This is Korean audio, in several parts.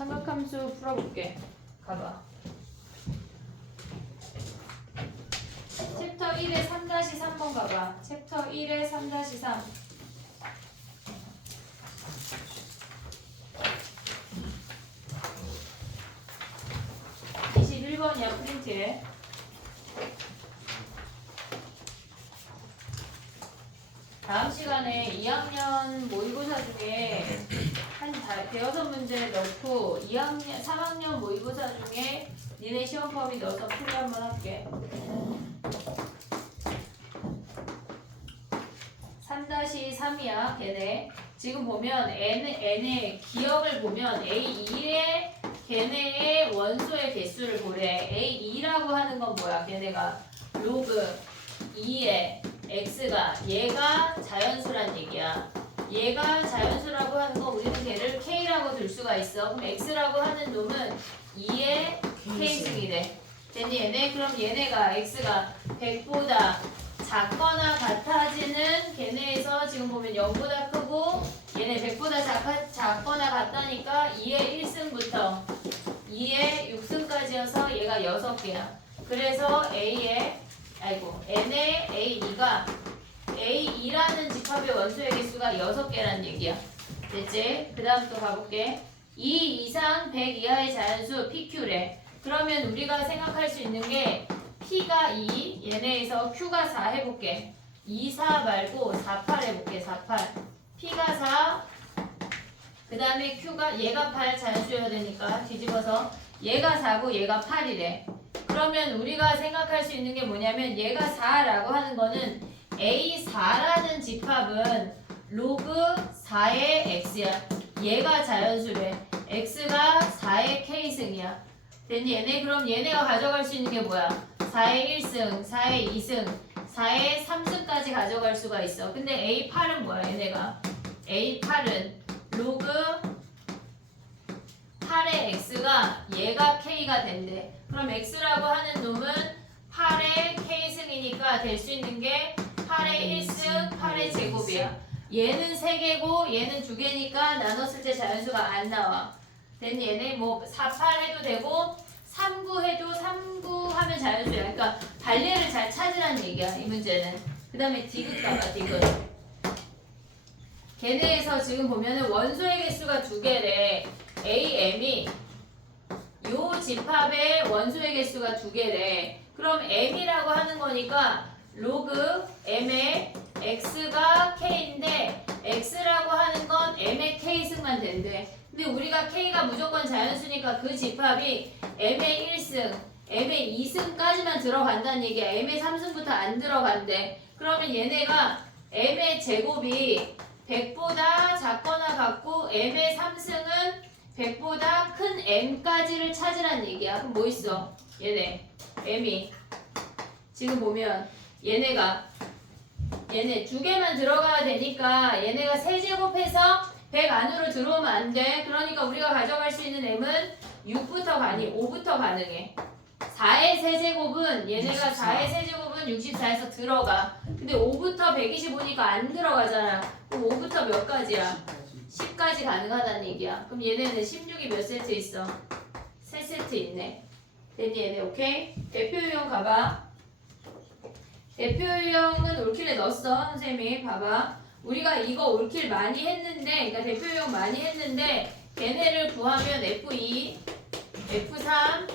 삼각함수 풀어볼게. 가봐. 챕터 1의 3-3번 가봐. 챕터 1의 3-3. 21번이야 프린트에. 다음 시간에 2학년 모의고사 중에 한 대여섯 문제 넣고 2학년, 3학년 모의고사 중에 니네 시험 범위 넣어서 풀이 한번 할게. 3-3이야 걔네. 지금 보면 n의 기억을 보면 A2의 걔네의 원소의 개수를 보래. A2라고 하는 건 뭐야? 걔네가 로그 2의 x가 얘가 자연수란 얘기야. 얘가 자연수라고 하는 건 우리는 걔를 k라고 둘 수가 있어. 그럼 x라고 하는 놈은 2의 k승이래. 됐니 얘네? 그럼 얘네가 x가 100보다 작거나 같아지는 걔네에서 지금 보면 0보다 크고 얘네 100보다 작거나 같다니까 2의 1승부터 2의 6승까지여서 얘가 6개야. 그래서 n의 A2가 A2라는 집합의 원소의 개수가 6개란 얘기야. 됐지? 그 다음 또 가볼게. 2 이상 100 이하의 자연수 PQ래. 그러면 우리가 생각할 수 있는 게 P가 2, 얘네에서 Q가 4 해볼게. 2, 4 말고 4, 8 해볼게. 4, 8. P가 4, 그 다음에 Q가 얘가 8 자연수여야 되니까 뒤집어서 얘가 4고 얘가 8이래. 그러면 우리가 생각할 수 있는 게 뭐냐면 얘가 4라고 하는 거는 A4라는 집합은 로그 4의 x야. 얘가 자연수래. x가 4의 k승이야. 됐니 얘네? 그럼 얘네가 가져갈 수 있는 게 뭐야? 4의 1승, 4의 2승, 4의 3승까지 가져갈 수가 있어. 근데 A8은 뭐야 얘네가? A8은 로그 8의 x가 얘가 k가 된대. 그럼 x라고 하는 놈은 8의 k승이니까 될 수 있는 게 8의 1승, 8의 제곱이야. 얘는 3개고 얘는 2개니까 나눴을 때 자연수가 안 나와. 됐니 얘네? 뭐 4, 8 해도 되고 3, 9 해도 3, 9 하면 자연수야. 그러니까 발레를 잘 찾으란 얘기야 이 문제는. 그 다음에 디귿 가봐 디귿. 걔네에서 지금 보면은 원소의 개수가 2개래. AM이 요 집합의 원소의 개수가 2개래. 그럼 M이라고 하는 거니까 로그 M의 X가 K인데 X라고 하는 건 M의 K승만 된대. 근데 우리가 K가 무조건 자연수니까 그 집합이 M의 1승, M의 2승까지만 들어간다는 얘기야. M의 3승부터 안 들어간대. 그러면 얘네가 M의 제곱이 100보다 작거나 같고 M의 3승은 100보다 큰 M까지를 찾으란 얘기야. 그럼 뭐 있어? 얘네 M이 지금 보면 얘네 2개만 들어가야 되니까 얘네가 세제곱해서 100 안으로 들어오면 안 돼. 그러니까 우리가 가져갈 수 있는 M은 6부터 가니 5부터 가능해. 4의 세제곱은 얘네가 4의 세제곱은 64에서 들어가. 근데 5부터 125니까 안 들어가잖아. 그럼 5부터 몇 가지야? 10까지 가능하다는 얘기야. 그럼 얘네는 16이 몇 세트 있어? 3세트 있네. 됐니 얘네? 오케이? 대표 유형 가봐. 대표 유형은 올킬에 넣었어. 선생님이 봐봐. 우리가 이거 올킬 많이 했는데, 그러니까 대표 유형 많이 했는데 걔네를 구하면 F2, F3,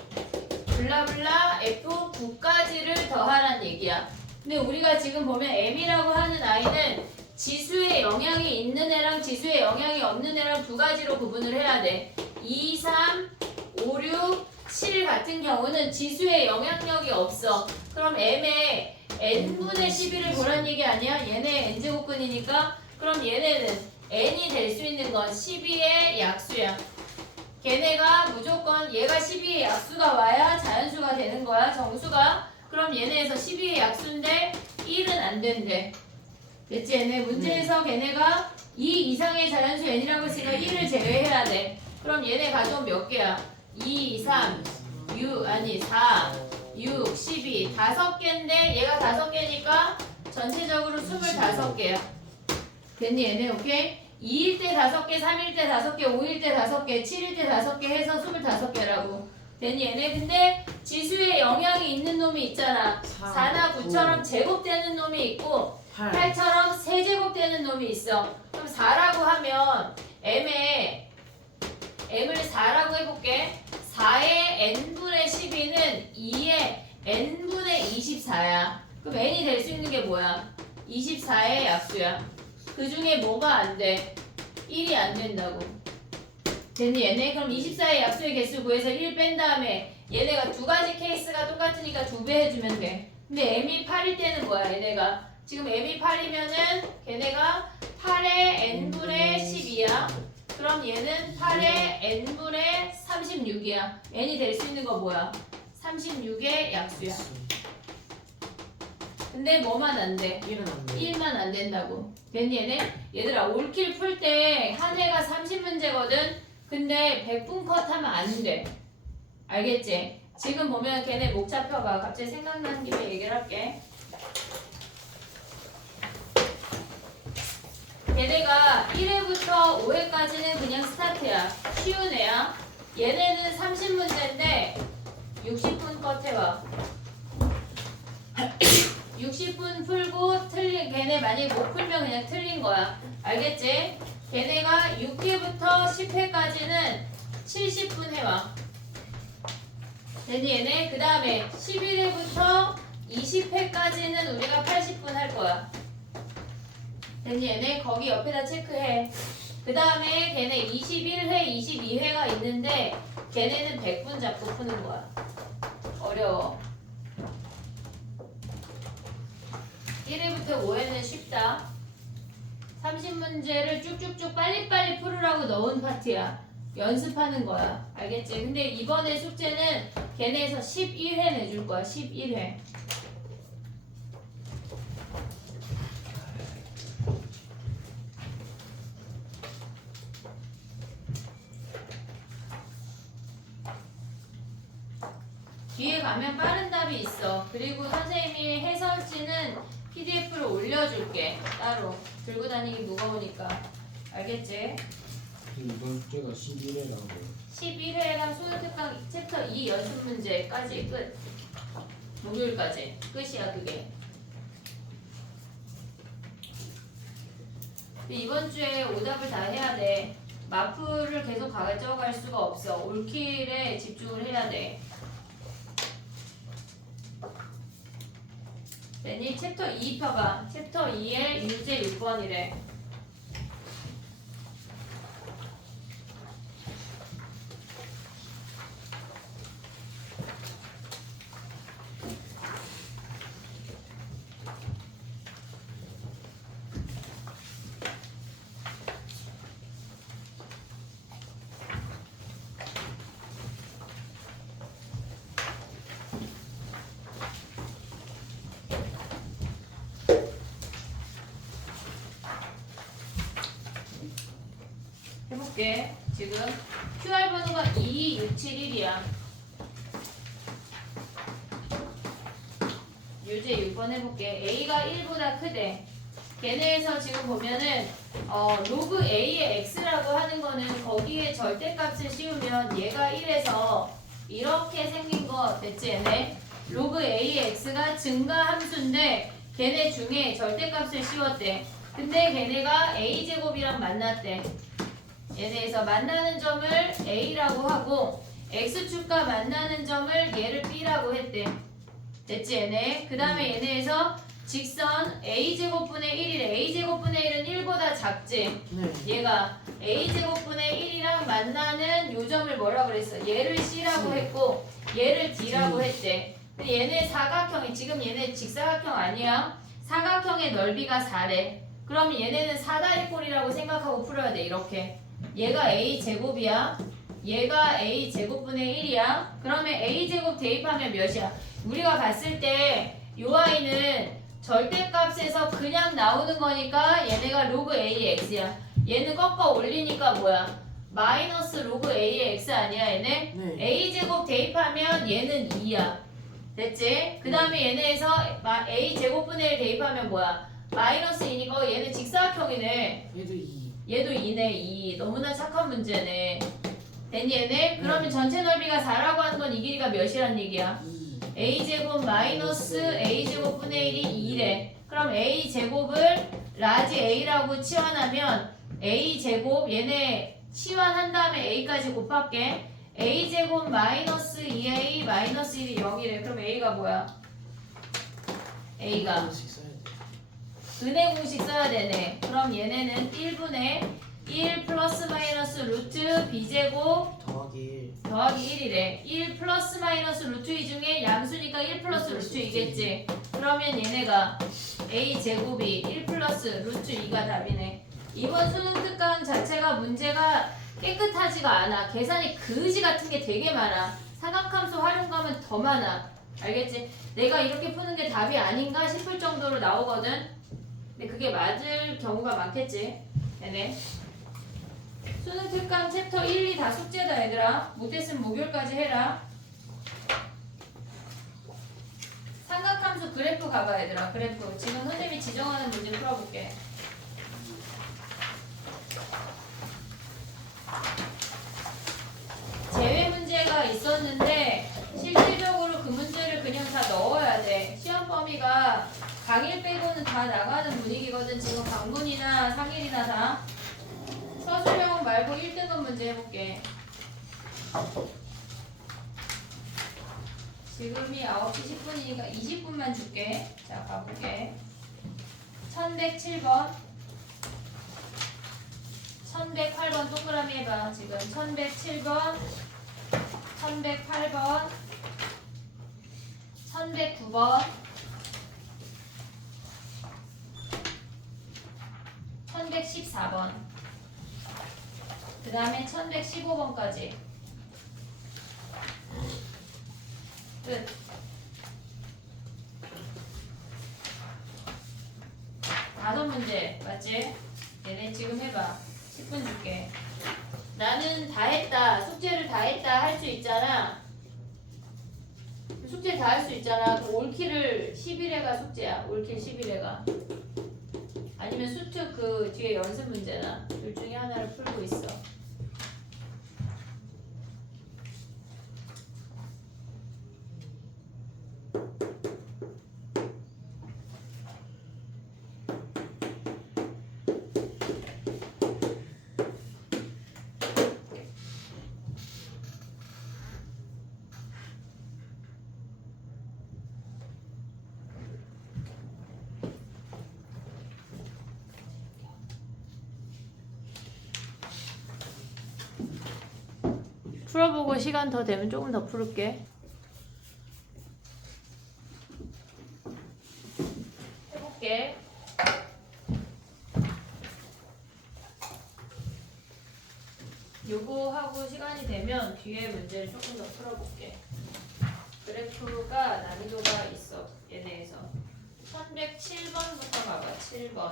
블라블라 F9까지를 더하란 얘기야. 근데 우리가 지금 보면 M이라고 하는 아이는 지수에 영향이 있는 애랑 지수에 영향이 없는 애랑 두 가지로 구분을 해야 돼. 2, 3, 5, 6, 7 같은 경우는 지수에 영향력이 없어. 그럼 M의 n분의 11을 보란 얘기 아니야? 얘네 n제곱근이니까. 그럼 얘네는 n이 될 수 있는 건 12의 약수야. 걔네가 무조건 얘가 12의 약수가 와야 자연수가 되는 거야. 정수가. 그럼 얘네에서 12의 약수인데 1은 안 된대. 됐지? 얘네 문제에서 걔네가 2 이상의 자연수 n이라고 했으니까 1을 제외해야 돼. 그럼 얘네 가져온 몇 개야? 2, 3, 6, 아니 4, 6, 12 5개인데 얘가 5개니까 전체적으로 25개야. 됐니 얘네? 오케이? 2일 때 5개, 3일 때 5개, 5일 때 5개, 7일 때 5개 해서 25개라고. 됐니? 얘네 근데 지수에 영향이 있는 놈이 있잖아. 4나 9처럼 제곱되는 놈이 있고 8처럼 세제곱되는 놈이 있어. 그럼 4라고 하면 m을 4라고 해볼게. 4의 n분의 12는 2의 n분의 24야. 그럼 n이 될 수 있는 게 뭐야? 24의 약수야. 그 중에 뭐가 안 돼? 1이 안 된다고. 됐니? 얘네 그럼 24의 약수의 개수 구해서 1 뺀 다음에 얘네가 두 가지 케이스가 똑같으니까 2배 해주면 돼. 근데 m이 8일 때는 뭐야? 얘네가 지금 m이 8이면은 걔네가 8의 n분의 12야. 그럼 얘는 8의 n분의 36이야. n이 될 수 있는 거 뭐야? 36의 약수야. 근데 뭐만 안 돼? 1은 안 돼. 1만 안 된다고. 됐니 얘네? 얘들아 올킬 풀 때 한 해가 30문제거든? 근데 100분 컷 하면 안 돼. 알겠지? 지금 보면 걔네 목 잡혀봐. 갑자기 생각나는 김에 얘기를 할게. 얘네가 1회부터 5회까지는 그냥 스타트야. 쉬운 애야. 얘네는 30문제인데 60분 컷 해봐. 60분 풀고 틀린 걔네 만약에 못 풀면 그냥 틀린 거야. 알겠지? 걔네가 6회부터 10회까지는 70분 해와. 됐니 얘네? 그 다음에 11회부터 20회까지는 우리가 80분 할 거야. 됐니 얘네? 거기 옆에다 체크해. 그 다음에 걔네 21회, 22회가 있는데 걔네는 100분 잡고 푸는 거야. 어려워. 1회부터 5회는 쉽다. 30문제를 쭉쭉쭉 빨리빨리 풀으라고 넣은 파트야. 연습하는 거야. 알겠지? 근데 이번에 숙제는 걔네에서 11회 내줄 거야. 11회. 뒤에 가면 빠른 답이 있어. 그리고 선생님이 해설지는 PDF로 올려줄게. 따로. 들고 다니기 무거우니까. 알겠지? 이번 주가 11회라고. 11회랑 소요특강 챕터 2 연습 문제까지 끝. 목요일까지. 끝이야 그게. 근데 이번 주에 오답을 다 해야 돼. 마프를 계속 가져갈 수가 없어. 올킬에 집중을 해야 돼. 됐니? 챕터 2 펴봐. 챕터 2의 유제 6번이래. 해볼게. 지금 QR 번호가 22671이야. 유제 6번 해볼게. A가 1보다 크대. 걔네에서 지금 보면은 로그 A의 X라고 하는 거는 거기에 절대값을 씌우면 얘가 1에서 이렇게 생긴 거 됐지 얘네? 로그 A의 X가 증가함수인데 걔네 중에 절대값을 씌웠대. 근데 걔네가 A제곱이랑 만났대. 얘네에서 만나는 점을 A라고 하고 X축과 만나는 점을 얘를 B라고 했대. 됐지 얘네? 그 다음에 얘네에서 직선 A제곱분의 1이래. A제곱분의 1은 1보다 작지? 네. 얘가 A제곱분의 1이랑 만나는 요점을 뭐라고 그랬어? 얘를 C라고 했고 얘를 D라고 했대. 근데 얘네 사각형이 지금 얘네 직사각형 아니야? 사각형의 넓이가 4래. 그럼 얘네는 사다리꼴이라고 생각하고 풀어야 돼. 이렇게. 얘가 A제곱이야. 얘가 A제곱분의 1이야. 그러면 A제곱 대입하면 몇이야? 우리가 봤을 때 요 아이는 절대값에서 그냥 나오는 거니까 얘네가 로그 A의 X야. 얘는 꺾어 올리니까 뭐야? 마이너스 로그 A의 X 아니야 얘네? 네. A제곱 대입하면 얘는 2야. 됐지? 그 다음에 얘네에서 A제곱분의 1 대입하면 뭐야? 마이너스 2니까 얘는 직사각형이네. 얘도 2. 얘도 2네 2. 너무나 착한 문제네. 됐니 얘네? 그러면 전체 넓이가 4라고 하는 건 이 길이가 몇이란 얘기야? a제곱 마이너스 a제곱 분의 1이 2래. 그럼 a제곱을 라지 a라고 치환하면 a제곱 얘네 치환한 다음에 a까지 곱할게. a제곱 마이너스 2a 마이너스 1이 0이래. 그럼 a가 뭐야? a가 은혜 공식 써야 되네. 그럼 얘네는 1분의 1 플러스 마이너스 루트 b제곱 더하기 더하기 1이래. 1 플러스 마이너스 루트 2 중에 양수니까 1 플러스 루트 2겠지. 그러면 얘네가 a 제곱이 1 플러스 루트 2가 답이네. 이번 수능 특강 자체가 문제가 깨끗하지가 않아. 계산이 그지 같은 게 되게 많아. 사각함수 활용가면 더 많아. 알겠지? 내가 이렇게 푸는 게 답이 아닌가 싶을 정도로 나오거든. 근데 그게 맞을 경우가 많겠지. 얘네. 수능 특강 챕터 1, 2 다 숙제다 얘들아. 못했으면 목요일까지 해라. 삼각함수 그래프 가봐 얘들아. 그래프. 지금 선생님이 지정하는 문제 풀어볼게. 제외 문제가 있었는데 실질적으로 그 문제를 그냥 다 넣어야 돼. 시험 범위가 강일 빼고는 다 나가는 분위기거든. 지금 강문이나 상일이나 다. 서술형 말고 1등급 문제 해볼게. 지금이 9시 10분이니까 20분만 줄게. 자, 가볼게. 1107번 1108번 동그라미 해봐. 지금 1107번 1108번 1109번 1114번 그 다음에 1115번까지 끝. 다섯 문제 맞지? 얘네 지금 해봐. 10분 줄게. 나는 다 했다. 숙제를 다 했다 할 수 있잖아. 숙제 다 할 수 있잖아. 그 올킬을 11회가 숙제야. 올킬 11회가. 아니면 수트 그 뒤에 연습 문제나 둘 중에 하나를 풀고 있어. 풀어보고 시간 더 되면 조금 더 풀을게. 해볼게. 요거 하고 시간이 되면 뒤에 문제를 조금 더 풀어볼게. 그래프가 난이도가 있어. 얘네에서 1107번부터 가봐. 7번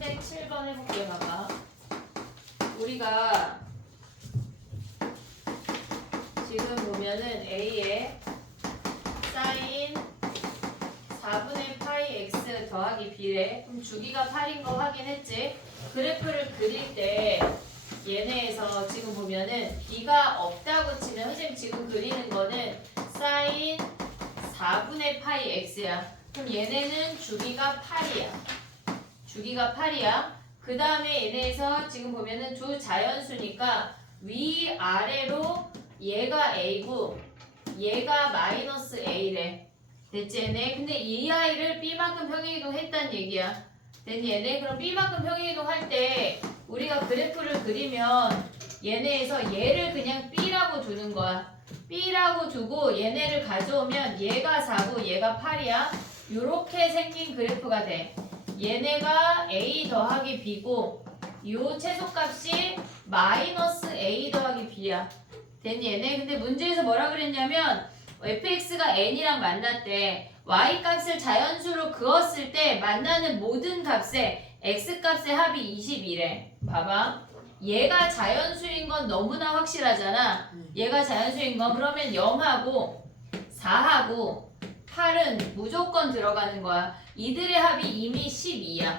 1107번 해볼게. 봐봐. 우리가 지금 보면은 A에 사인 4분의 파이 x 더하기 b래. 그럼 주기가 8인 거 확인했지? 그래프를 그릴 때 얘네에서 지금 보면은 b가 없다고 치면 선생님 지금 그리는 거는 사인 4분의 파이 x야. 그럼 얘네는 주기가 8이야. 주기가 8이야. 그 다음에 얘네에서 지금 보면은 두 자연수니까 위아래로 얘가 a고 얘가 마이너스 a래. 됐지 얘네? 근데 이 아이를 b만큼 평행이동 했단 얘기야. 됐니 얘네? 그럼 b만큼 평행이동 할 때 우리가 그래프를 그리면 얘네에서 얘를 그냥 b라고 두는 거야. b라고 두고 얘네를 가져오면 얘가 4고 얘가 8이야. 요렇게 생긴 그래프가 돼. 얘네가 a 더하기 b고 요 최소값이 마이너스 a 더하기 b야. 됐니 얘네? 근데 문제에서 뭐라 그랬냐면 fx가 n이랑 만났대. y값을 자연수로 그었을 때 만나는 모든 값에 x값의 합이 20이래. 봐봐. 얘가 자연수인 건 너무나 확실하잖아. 얘가 자연수인 건 그러면 0하고 4하고 8은 무조건 들어가는 거야. 이들의 합이 이미 12야.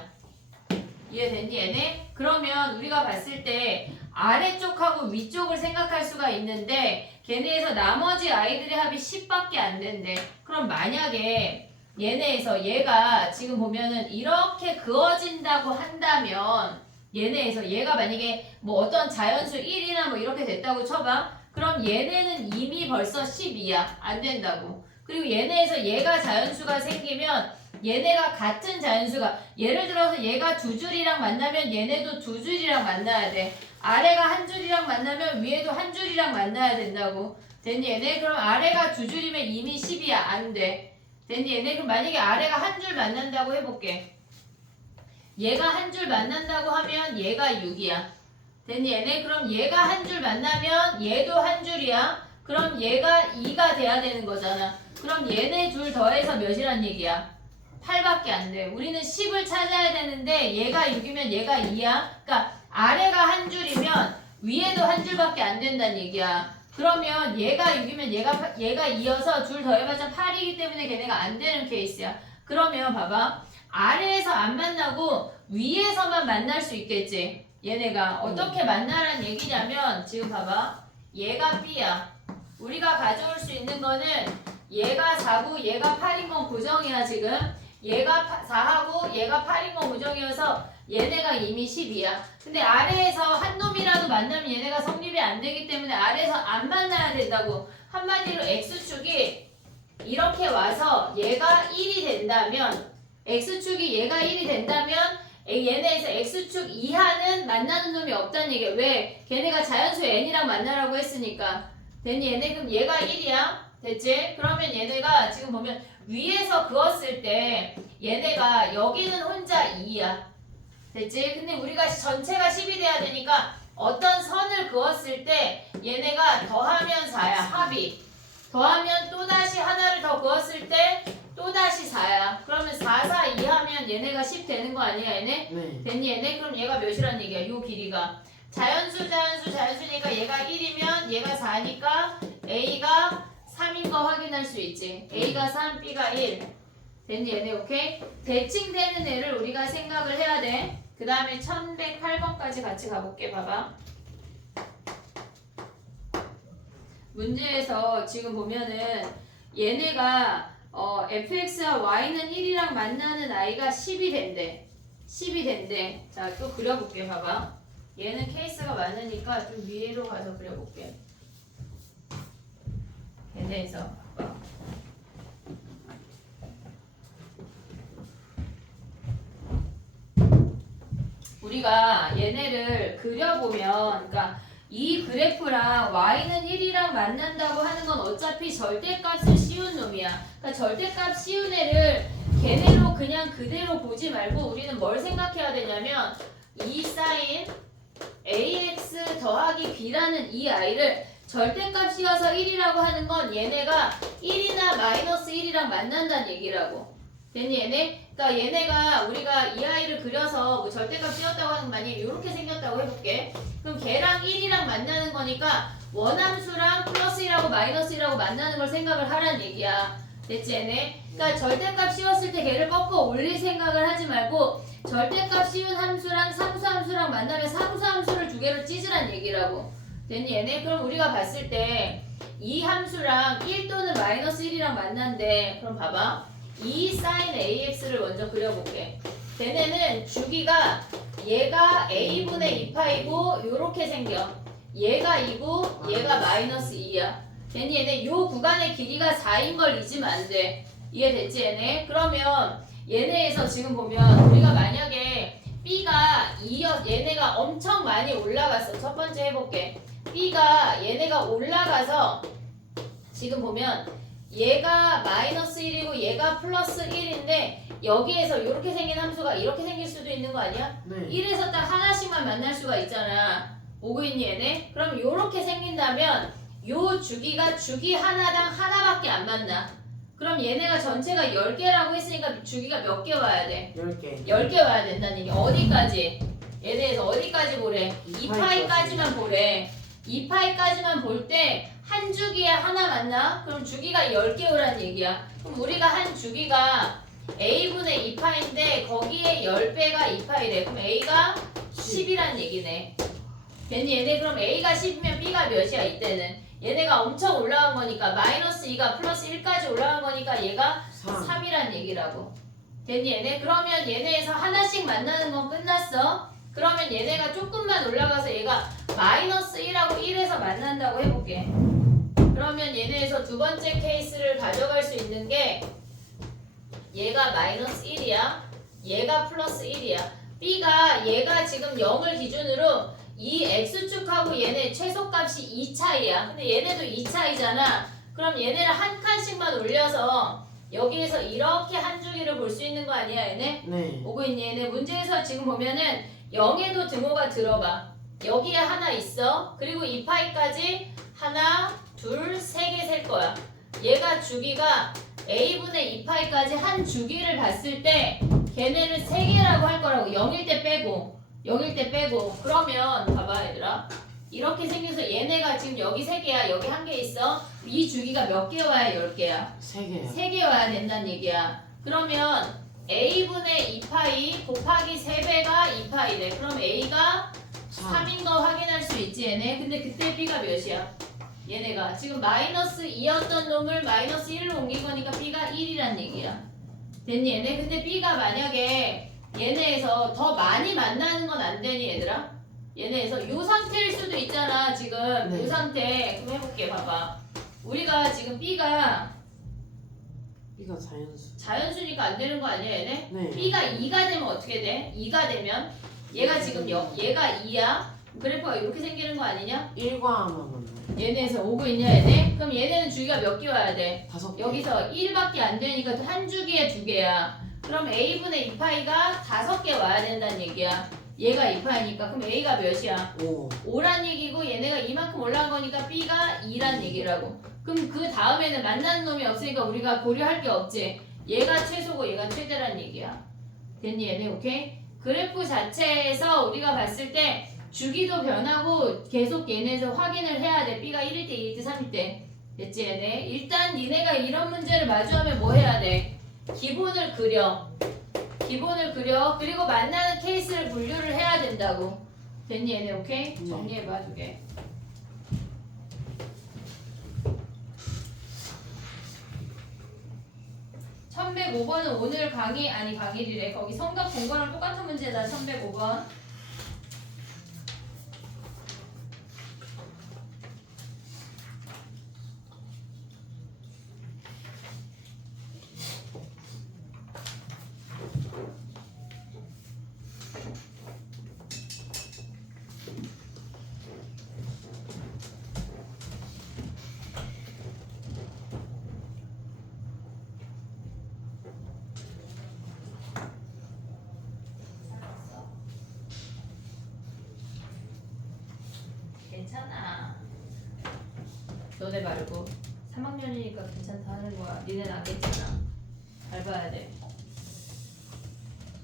이해됐니 얘네? 그러면 우리가 봤을 때 아래쪽하고 위쪽을 생각할 수가 있는데 걔네에서 나머지 아이들의 합이 10밖에 안 된대. 그럼 만약에 얘네에서 얘가 지금 보면은 이렇게 그어진다고 한다면 얘네에서 얘가 만약에 뭐 어떤 자연수 1이나 뭐 이렇게 됐다고 쳐봐. 그럼 얘네는 이미 벌써 12야. 안 된다고. 그리고 얘네에서 얘가 자연수가 생기면 얘네가 같은 자연수가 예를 들어서 얘가 두 줄이랑 만나면 얘네도 두 줄이랑 만나야 돼. 아래가 한 줄이랑 만나면 위에도 한 줄이랑 만나야 된다고. 됐니 얘네? 그럼 아래가 두 줄이면 이미 10이야. 안 돼. 됐니 얘네? 그럼 만약에 아래가 한 줄 만난다고 해볼게. 얘가 한 줄 만난다고 하면 얘가 6이야. 됐니 얘네? 그럼 얘가 한 줄 만나면 얘도 한 줄이야. 그럼 얘가 2가 돼야 되는 거잖아. 그럼 얘네 둘 더해서 몇이란 얘기야? 8밖에 안 돼. 우리는 10을 찾아야 되는데 얘가 6이면 얘가 2야. 그러니까 아래가 한 줄이면 위에도 한 줄밖에 안 된다는 얘기야. 그러면 얘가 6이면 얘가 2여서 둘 더해봤자 8이기 때문에 걔네가 안 되는 케이스야. 그러면 봐봐. 아래에서 안 만나고 위에서만 만날 수 있겠지. 얘네가 어떻게 만나라는 얘기냐면 지금 봐봐. 얘가 B야. 우리가 가져올 수 있는 거는 얘가 4고 얘가 8인 건 고정이야 지금. 얘가 4하고 얘가 8인 건 고정이어서 얘네가 이미 10이야. 근데 아래에서 한 놈이라도 만나면 얘네가 성립이 안 되기 때문에 아래에서 안 만나야 된다고. 한마디로 X축이 이렇게 와서 얘가 1이 된다면 X축이 얘가 1이 된다면 얘네에서 X축 이하는 만나는 놈이 없다는 얘기야. 왜? 걔네가 자연수 N이랑 만나라고 했으니까. 됐니? 얘네 그럼 얘가 1이야. 됐지? 그러면 얘네가 지금 보면 위에서 그었을 때 얘네가 여기는 혼자 2야. 됐지? 근데 우리가 전체가 10이 돼야 되니까 어떤 선을 그었을 때 얘네가 더하면 4야. 합이. 더하면 또다시 하나를 더 그었을 때 또다시 4야. 그러면 4, 4, 2 하면 얘네가 10 되는 거 아니야 얘네? 네. 됐니 얘네? 그럼 얘가 몇이란 얘기야? 요 길이가. 자연수니까 얘가 1이면 얘가 4니까 A가 3인 거 확인할 수 있지. A가 3, B가 1. 됐니 얘네? 오케이? 대칭되는 애를 우리가 생각을 해야 돼. 그 다음에 1108번까지 같이 가볼게. 봐봐. 문제에서 지금 보면은 얘네가 fx와 y는 1이랑 만나는 아이가 10이 된대. 10이 된대. 자, 또 그려볼게. 봐봐. 얘는 케이스가 많으니까 좀 위로 가서 그려볼게. 얘네에서 봐봐. 우리가 얘네를 그려보면 그러니까 이 그래프랑 y는 1이랑 만난다고 하는 건 어차피 절대값을 씌운 놈이야. 그러니까 절대값 씌운 애를 걔네로 그냥 그대로 보지 말고 우리는 뭘 생각해야 되냐면 이 사인 ax 더하기 b라는 이 아이를 절대값 씌워서 1이라고 하는 건 얘네가 1이나 마이너스 1이랑 만난다는 얘기라고. 됐니 얘네? 그러니까 얘네가 우리가 이 아이를 그려서 뭐 절대값 씌웠다고 하는 거 만약에 이렇게 생겼다고 해볼게. 그럼 걔랑 1이랑 만나는 거니까 원함수랑 플러스 1하고 마이너스 1하고 만나는 걸 생각을 하라는 얘기야. 됐지 얘네? 그러니까 절대값 씌웠을 때 걔를 꺾어 올릴 생각을 하지 말고 절대값 씌운 함수랑 상수함수랑 만나면 상수함수를 두 개를 찢으란 얘기라고. 됐니 얘네? 그럼 우리가 봤을 때 이 함수랑 1 또는 마이너스 1이랑 만난대. 그럼 봐봐. 이 사인 AX를 먼저 그려볼게. 걔네는 주기가 얘가 A분의 2파이고 요렇게 생겨. 얘가 2고 얘가 마이너스 2야. 됐니 얘네? 요 구간의 길이가 4인 걸 잊으면 안 돼. 이해됐지 얘네? 그러면 얘네에서 지금 보면 우리가 만약에 B가 2여 얘네가 엄청 많이 올라갔어. 첫 번째 해볼게. B가 얘네가 올라가서 지금 보면 얘가 마이너스 1이고 얘가 플러스 1인데 여기에서 이렇게 생긴 함수가 이렇게 생길 수도 있는 거 아니야? 네. 1에서 딱 하나씩만 만날 수가 있잖아. 오고 있니 얘네? 그럼 이렇게 생긴다면 요 주기가 주기 하나당 하나밖에 안 만나. 그럼 얘네가 전체가 10개라고 했으니까 주기가 몇 개 와야 돼? 10개. 10개 와야 된다는 얘기. 어디까지? 얘네에서 어디까지 보래? 2파이까지만 보래. 2파이까지만 볼 때 한 주기에 하나 맞나? 그럼 주기가 10개라는 얘기야. 그럼 우리가 한 주기가 A분의 2파인데 거기에 10배가 2파이래. 그럼 A가 10이란 얘기네. 괜히 얘네 그럼 A가 10이면 B가 몇이야 이때는? 얘네가 엄청 올라간 거니까 마이너스 2가 플러스 1까지 올라간 거니까 얘가 3이란 얘기라고. 됐니 얘네? 그러면 얘네에서 하나씩 만나는 건 끝났어. 그러면 얘네가 조금만 올라가서 얘가 마이너스 1하고 1에서 만난다고 해볼게. 그러면 얘네에서 두 번째 케이스를 가져갈 수 있는 게 얘가 마이너스 1이야. 얘가 플러스 1이야. B가 얘가 지금 0을 기준으로 이 X축하고 얘네 최소값이 2차이야. 근데 얘네도 2차이잖아. 그럼 얘네를 한 칸씩만 올려서 여기에서 이렇게 한 주기를 볼 수 있는 거 아니야 얘네? 네. 오고 있니 얘네? 문제에서 지금 보면은 0에도 등호가 들어가. 여기에 하나 있어. 그리고 2파이까지 하나, 둘, 세 개 셀 거야. 얘가 주기가 A분의 2파이까지 한 주기를 봤을 때 걔네를 세 개라고 할 거라고. 0일 때 빼고 0일 때 빼고. 그러면 봐봐 얘들아. 이렇게 생겨서 얘네가 지금 여기 3개야. 여기 1개 있어. 이 주기가 몇 개 와야 10개야? 3개요. 3개 와야 된다는 얘기야. 그러면 A분의 2파이 곱하기 3배가 2파이래. 그럼 A가 3인 거 확인할 수 있지 얘네. 근데 그때 B가 몇이야? 얘네가 지금 마이너스 2였던 놈을 마이너스 1로 옮긴 거니까 B가 1이란 얘기야. 됐니 얘네? 근데 B가 만약에 얘네에서 더 많이 만나는 건 안 되니 얘들아? 얘네에서 요 상태일 수도 있잖아 지금. 네. 요 상태. 그럼 해볼게 봐봐. 우리가 지금 B가 B가 자연수. 자연수니까 안 되는 거 아니야 얘네? 네. B가 2가 되면 어떻게 돼? 2가 되면 얘가 지금 얘가 2야. 그래프가 이렇게 생기는 거 아니냐? 1과 하나만 만나요. 얘네에서 오고 있냐 얘네? 그럼 얘네는 주기가 몇 개 와야 돼? 5개. 여기서 1밖에 안 되니까 한 주기에 2개야. 그럼 A분의 2파이가 5개 와야 된다는 얘기야. 얘가 2파이니까 그럼 A가 몇이야? 5. 5란 얘기고 얘네가 이만큼 올라간 거니까 B가 2란 얘기라고. 그럼 그 다음에는 만나는 놈이 없으니까 우리가 고려할 게 없지. 얘가 최소고 얘가 최대란 얘기야. 됐니 얘네? 오케이? 그래프 자체에서 우리가 봤을 때 주기도 변하고 계속 얘네에서 확인을 해야 돼. B가 1일 때, 2일 때, 3일 때. 됐지 얘네? 일단 니네가 이런 문제를 마주하면 뭐 해야 돼? 기본을 그려. 기본을 그려. 그리고 만나는 케이스를 분류를 해야 된다고. 됐니 얘네? 오케이? 네. 정리해봐 두 개. (1105번은) 오늘 강의일이래. 거기 성적 본 거랑 똑같은 문제다. 1105번. 괜찮아. 너네 말고 3학년이니까 괜찮다 하는 거야. 니네는 안 괜찮아. 잘 봐야 돼.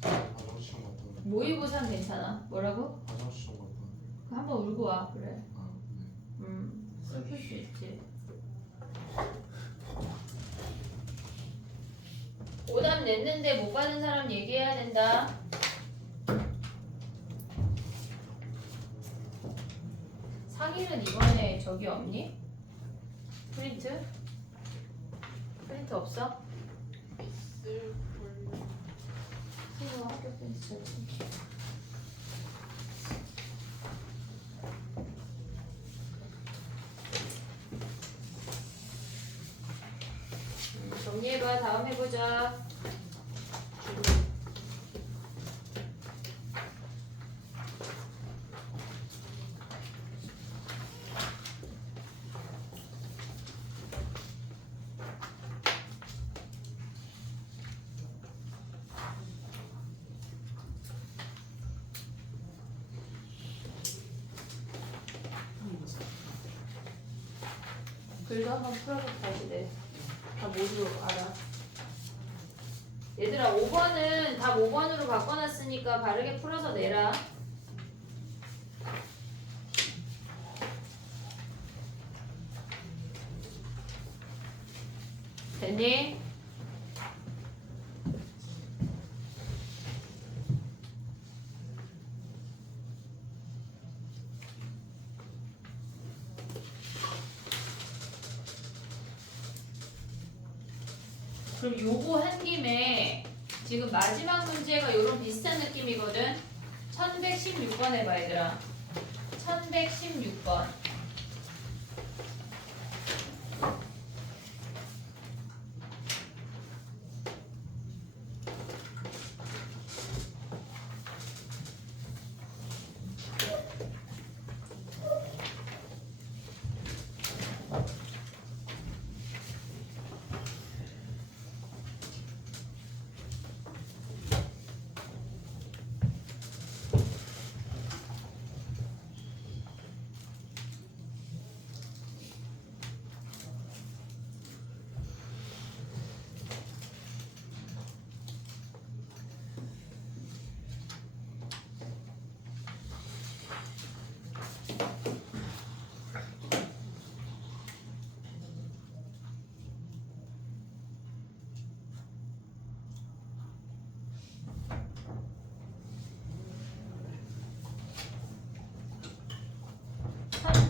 화장실 갔다 오네. 모의고사는 괜찮아. 뭐라고? 화장실 갔다 오네. 한번 울고 와. 그래. 아, 네. 슬플 수 있지. 오답 냈는데 못 받은 사람 얘기해야 된다. 상일은 이번에 저기 없니? 프린트? 프린트 없어? 이거 학교 프린트 줬지. 정리해봐. 다음 해보자. 글도 한번 풀어서 다시 내. 다 모두 알아. 얘들아 5번은 답 5번으로 바꿔놨으니까 바르게 풀어서 내라. 됐니? 그럼 요거 한 김에 지금 마지막 문제가 요런 비슷한 느낌이거든. 1116번 해봐 얘들아. 1116번.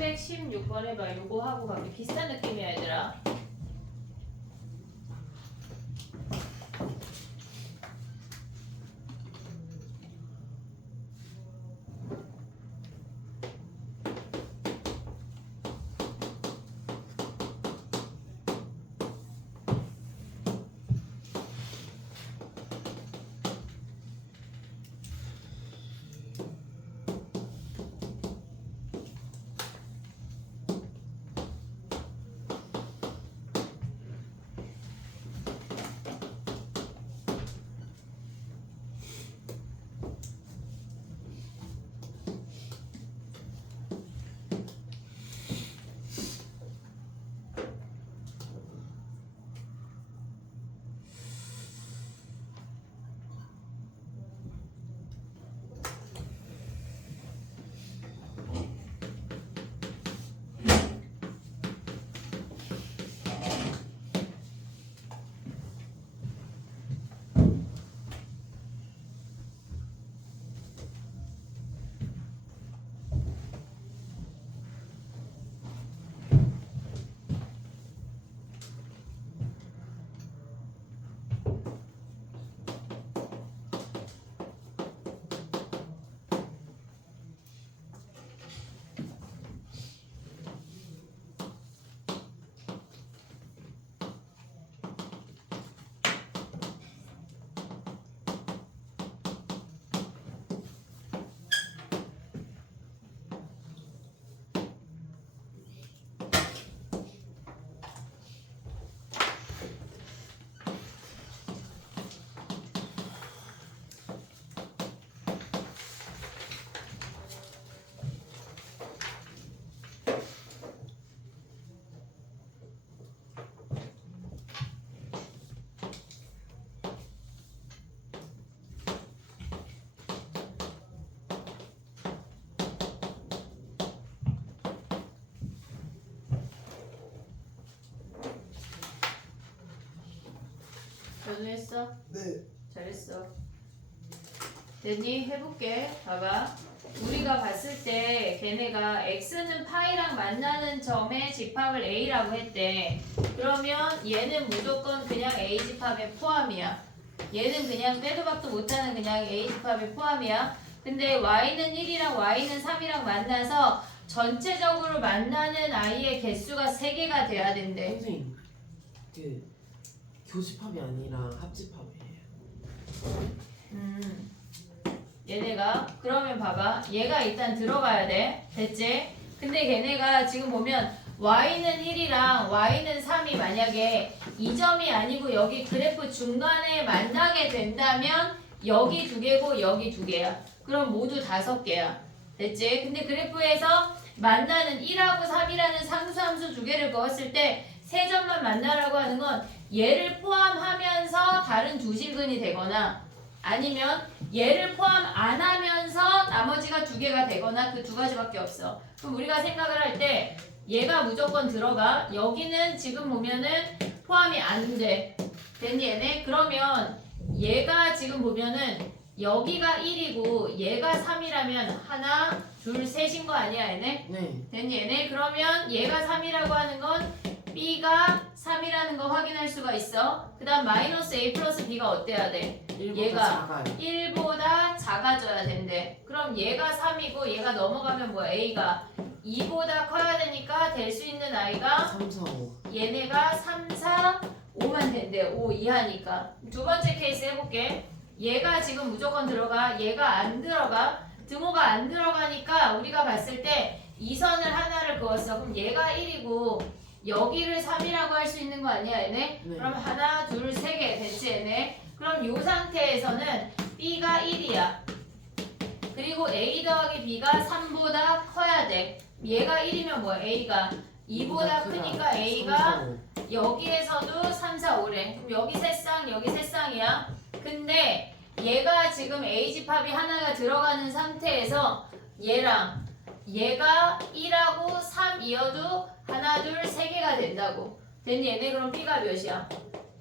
백 16번 해봐. 요거 하고 가면 비슷한 느낌이야 얘들아. 연우했어? 네. 잘했어. 됐니? 해볼게. 봐봐. 우리가 봤을 때 걔네가 x는 파이랑 만나는 점의 집합을 a라고 했대. 그러면 얘는 무조건 그냥 a 집합에 포함이야. 얘는 그냥 빼도 박도 못하는 그냥 a 집합에 포함이야. 근데 y는 1이랑 y는 3이랑 만나서 전체적으로 만나는 i의 개수가 3개가 돼야 된대. 선생님 그 교집합이 아니라 합집합이에요. 얘네가 그러면 봐봐. 얘가 일단 들어가야 돼. 됐지? 근데 걔네가 지금 보면 y는 1이랑 y는 3이 만약에 이 점이 아니고 여기 그래프 중간에 만나게 된다면 여기 2개고 여기 2개야. 그럼 모두 5개야. 됐지? 근데 그래프에서 만나는 1하고 3이라는 상수함수 2개를 그었을 때 세 점만 만나라고 하는 건 얘를 포함하면서 다른 두 실근이 되거나 아니면 얘를 포함 안 하면서 나머지가 두 개가 되거나 그 두 가지밖에 없어. 그럼 우리가 생각을 할 때 얘가 무조건 들어가. 여기는 지금 보면은 포함이 안 돼. 됐니 얘네? 그러면 얘가 지금 보면은 여기가 1이고 얘가 3이라면 하나, 둘, 셋인 거 아니야 얘네? 네. 됐니 얘네? 그러면 얘가 3이라고 하는 건 B가 3이라는 거 확인할 수가 있어. 그 다음 마이너스 A 플러스 B가 어때야 돼? 1보다 얘가 작아요. 1보다 작아져야 된대. 그럼 얘가 3이고 얘가 넘어가면 뭐야? A가 2보다 커야 되니까 될 수 있는 아이가 3, 4, 5. 얘네가 3, 4, 5만 된대. 5 이하니까. 두 번째 케이스 해볼게. 얘가 지금 무조건 들어가. 얘가 안 들어가. 등호가 안 들어가니까 우리가 봤을 때 이 선을 하나를 그었어. 그럼 얘가 1이고 여기를 3이라고 할 수 있는 거 아니야 얘네? 네. 그럼 하나, 둘, 세 개 됐지 얘네? 그럼 이 상태에서는 B가 1이야. 그리고 A 더하기 B가 3보다 커야 돼. 얘가 1이면 뭐야? A가 2보다 크니까 A가 여기에서도 3, 4, 5래. 그럼 여기 세 쌍, 여기 세 쌍이야. 근데 얘가 지금 A 집합이 하나가 들어가는 상태에서 얘랑 얘가 1하고 3이어도 하나, 둘, 세 개가 된다고. 됐니? 얘네 그럼 B가 몇이야?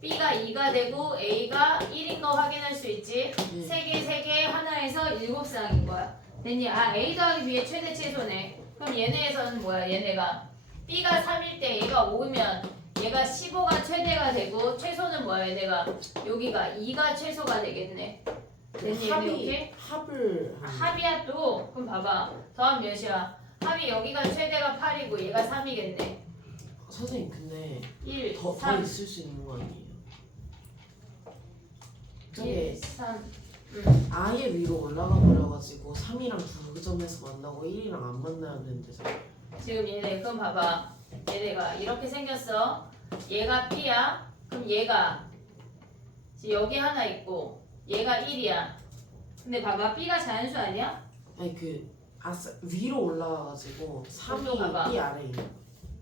B가 2가 되고 A가 1인 거 확인할 수 있지? 네. 세 개, 세 개, 하나에서 7쌍인 거야. 됐니? 아, A 더하기 B의 최대 최소네. 그럼 얘네에서는 뭐야? 얘네가 B가 3일 때 얘가 5면 얘가 15가 최대가 되고 최소는 뭐야? 얘네가 여기가 2가 최소가 되겠네. 됐니? 얘네 이렇게? 합을 합이야 또. 그럼 봐봐. 더하면 몇이야? 합이 여기가 최대가 8이고 얘가 3이겠네. 선생님 근데 1, 더 3, 있을 수 있는 거 아니에요? 1, 저게 3. 아예 위로 올라가 버려가지고 3이랑 두 점에서 만나고 1이랑 안 만나야 되는데 지금 얘네 그럼 봐봐. 얘네가 이렇게 생겼어. 얘가 P야. 그럼 얘가 지금 여기 하나 있고 얘가 1이야. 근데 봐봐. B가 자연수 아니야? 아니 위로 올라가가지고 또 봐봐. 3이 B 아래에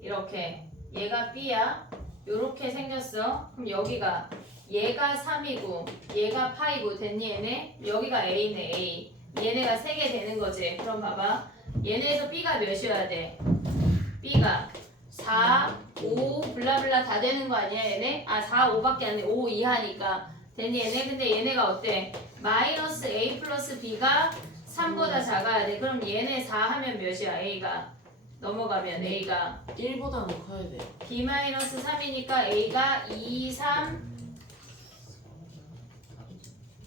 이렇게 얘가 B야. 요렇게 생겼어. 그럼 여기가 얘가 3이고 얘가 파이고 됐니 얘네? 여기가 A네 A. 얘네가 3개 되는 거지. 그럼 봐봐. 얘네에서 B가 몇이어야 돼? B가 4, 5 블라블라 다 되는 거 아니야 얘네? 아 4, 5밖에 안 돼. 5 이하니까 됐니 얘네? 근데 얘네가 어때? 마이너스 A 플러스 B가 3보다 작아야 돼. 그럼 얘네 4 하면 몇이야? A가 넘어가면 A가 1보다는 커야 돼요. B 마이너스 3이니까 A가 2, 3,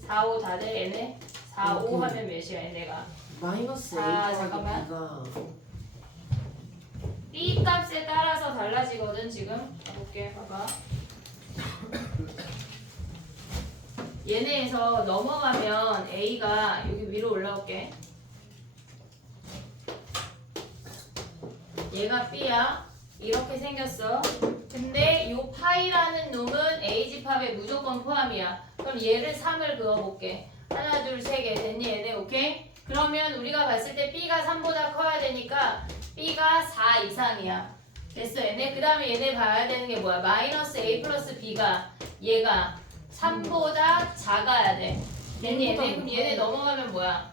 4, 5 다 돼 얘네? 4, 5 하면 몇이야 얘네가? 마이너스 아, A 잠깐만. 더하기 B가 B 값에 따라서 달라지거든 지금. 가볼게 봐봐. 얘네에서 넘어가면 A가 여기 위로 올라올게. 얘가 B야. 이렇게 생겼어. 근데 요 파이라는 놈은 A 집합에 무조건 포함이야. 그럼 얘를 3을 그어볼게. 하나, 둘, 세 개 됐니 얘네? 오케이? 그러면 우리가 봤을 때 B가 3보다 커야 되니까 B가 4 이상이야. 됐어 얘네? 그 다음에 얘네 봐야 되는 게 뭐야? 마이너스 A 플러스 B가 얘가 3보다 작아야 돼. 됐니 얘네? 그럼 얘네 넘어가면 뭐야?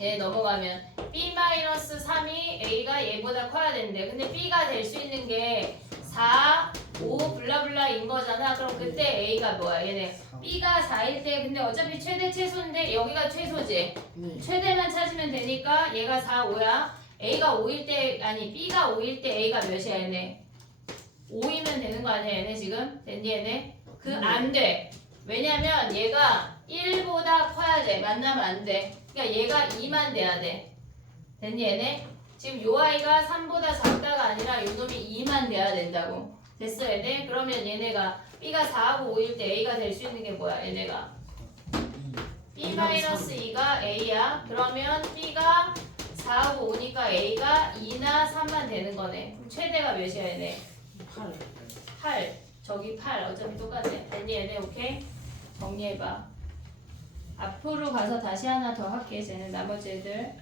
얘 넘어가면 B 마이너스 3이 A가 얘보다 커야 되는데 근데 B가 될 수 있는 게 4, 5 블라블라인 거잖아. 그럼 그때 A가 뭐야? 얘네 B가 4일 때 근데 어차피 최대 최소인데 여기가 최소지. 네. 최대만 찾으면 되니까 얘가 4, 5야. A가 5일 때 아니 B가 5일 때 A가 몇이야 얘네? 5이면 되는 거 아니야 얘네 지금? 됐니 얘네? 그 안 돼. 왜냐면 얘가 1보다 커야 돼. 만나면 안 돼. 그러니까 얘가 2만 돼야 돼. 됐니 얘네? 지금 요 아이가 3보다 작다가 아니라 요 놈이 2만 돼야 된다고. 됐어 얘네? 그러면 얘네가 B가 4하고 5일 때 A가 될 수 있는 게 뭐야 얘네가? B-2가 A야. 그러면 B가 4하고 5니까 A가 2나 3만 되는 거네. 그럼 최대가 몇이야 얘네? 8. 8. 저기 8. 어차피 똑같아. 됐니 얘네? 오케이? 정리해봐. 앞으로 가서 다시 하나 더 할게. 쟤는 나머지 애들.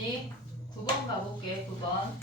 됐니? 9번 가볼게. 9번.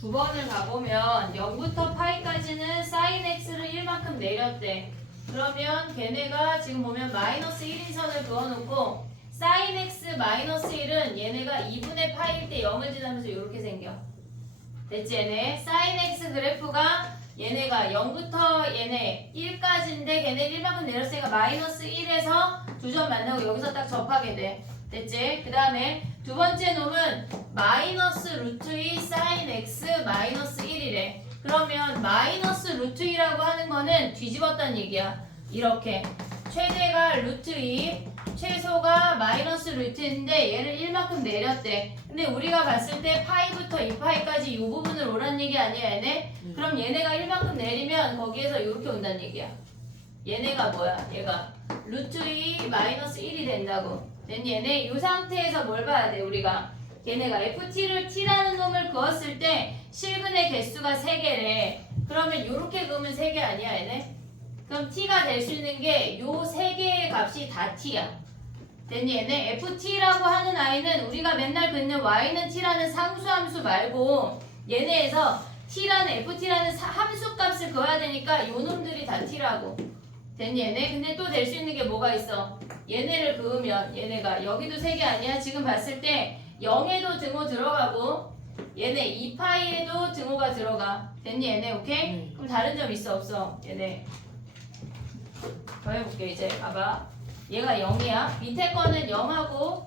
두 번을 가보면 0부터 파이까지는 sin x를 1만큼 내렸대. 그러면 걔네가 지금 보면 마이너스 1인 선을 그어놓고 sin x 마이너스 1은 얘네가 2분의 파이일 때 0을 지나면서 이렇게 생겨. 됐지 얘네? sin x 그래프가 얘네가 0부터 얘네 1까지인데 걔네 1만큼 내렸으니까 마이너스 1에서 두 점 만나고 여기서 딱 접하게 돼. 됐지? 그 다음에 두 번째 놈은 마이너스 루트 2 sin x 마이너스 1이래. 그러면 마이너스 루트 2라고 하는 거는 뒤집었단 얘기야. 이렇게 최대가 루트 2 최소가 마이너스 루트인데 얘를 1만큼 내렸대. 근데 우리가 봤을 때 파이부터 2파이까지 이 부분을 오란 얘기 아니야 얘네? 그럼 얘네가 1만큼 내리면 거기에서 이렇게 온다는 얘기야. 얘네가 뭐야? 얘가 루트 2 마이너스 1이 된다고. 됐니? 얘네 이 상태에서 뭘 봐야 돼 우리가? 얘네가 ft를 t라는 놈을 그었을 때 실근의 개수가 3개래. 그러면 이렇게 그으면 3개 아니야 얘네? 그럼 t가 될 수 있는 게 요 3개의 값이 다 t야. 됐니? 얘네 ft라고 하는 i는 우리가 맨날 긋는 y는 t라는 상수함수 말고 얘네에서 t라는 ft라는 함수 값을 그어야 되니까 요 놈들이 다 t라고. 됐니? 얘네? 근데 또 될 수 있는 게 뭐가 있어? 얘네를 그으면 얘네가 여기도 3개 아니야? 지금 봤을 때 0에도 등호 들어가고 얘네 2파이에도 등호가 들어가. 됐니 얘네? 오케이? 그럼 다른 점 있어 없어? 얘네 더 해볼게. 이제 봐봐. 얘가 0이야. 밑에 거는 0하고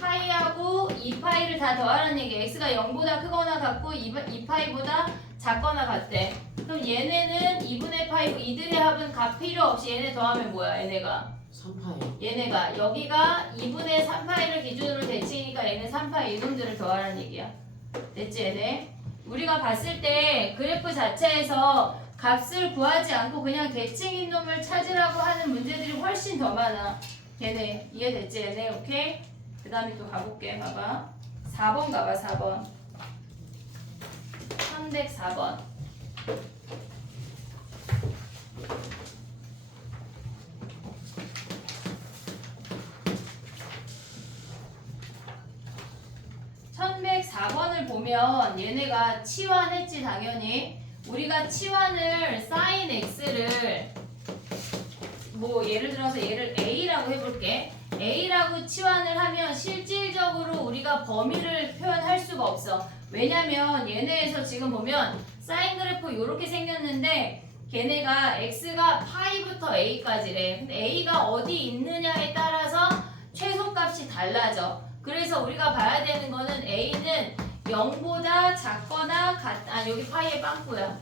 파이하고 2파이를 다 더하라는 얘기. x가 0보다 크거나 같고 2파이보다 작거나 같대. 그럼 얘네는 2분의 파이고 이들의 합은 값 필요 없이 얘네 더하면 뭐야? 얘네가 3파이. 얘네가 여기가 2분의 3파이를 기준으로 대칭이니까 얘는 3파이 이놈들을 더하라는 얘기야. 됐지 얘네? 우리가 봤을 때 그래프 자체에서 값을 구하지 않고 그냥 대칭인 놈을 찾으라고 하는 문제들이 훨씬 더 많아. 얘네 이해됐지 얘네? 오케이? 그 다음에 또 가볼게. 봐봐. 4번 가봐. 4번 304번. (1104번을) 보면 얘네가 치환했지 당연히. 우리가 치환을 sin x를 뭐 예를 들어서 얘를 a라고 해볼게. a라고 치환을 하면 실질적으로 우리가 범위를 표현할 수가 없어. 왜냐면 얘네에서 지금 보면 사인 그래프 이렇게 생겼는데 걔네가 x가 파이부터 a까지래. 근데 a가 어디 있느냐에 따라서 최소값이 달라져. 그래서 우리가 봐야 되는 거는 a는 0보다 작거나 여기 파이의 빵꾸야.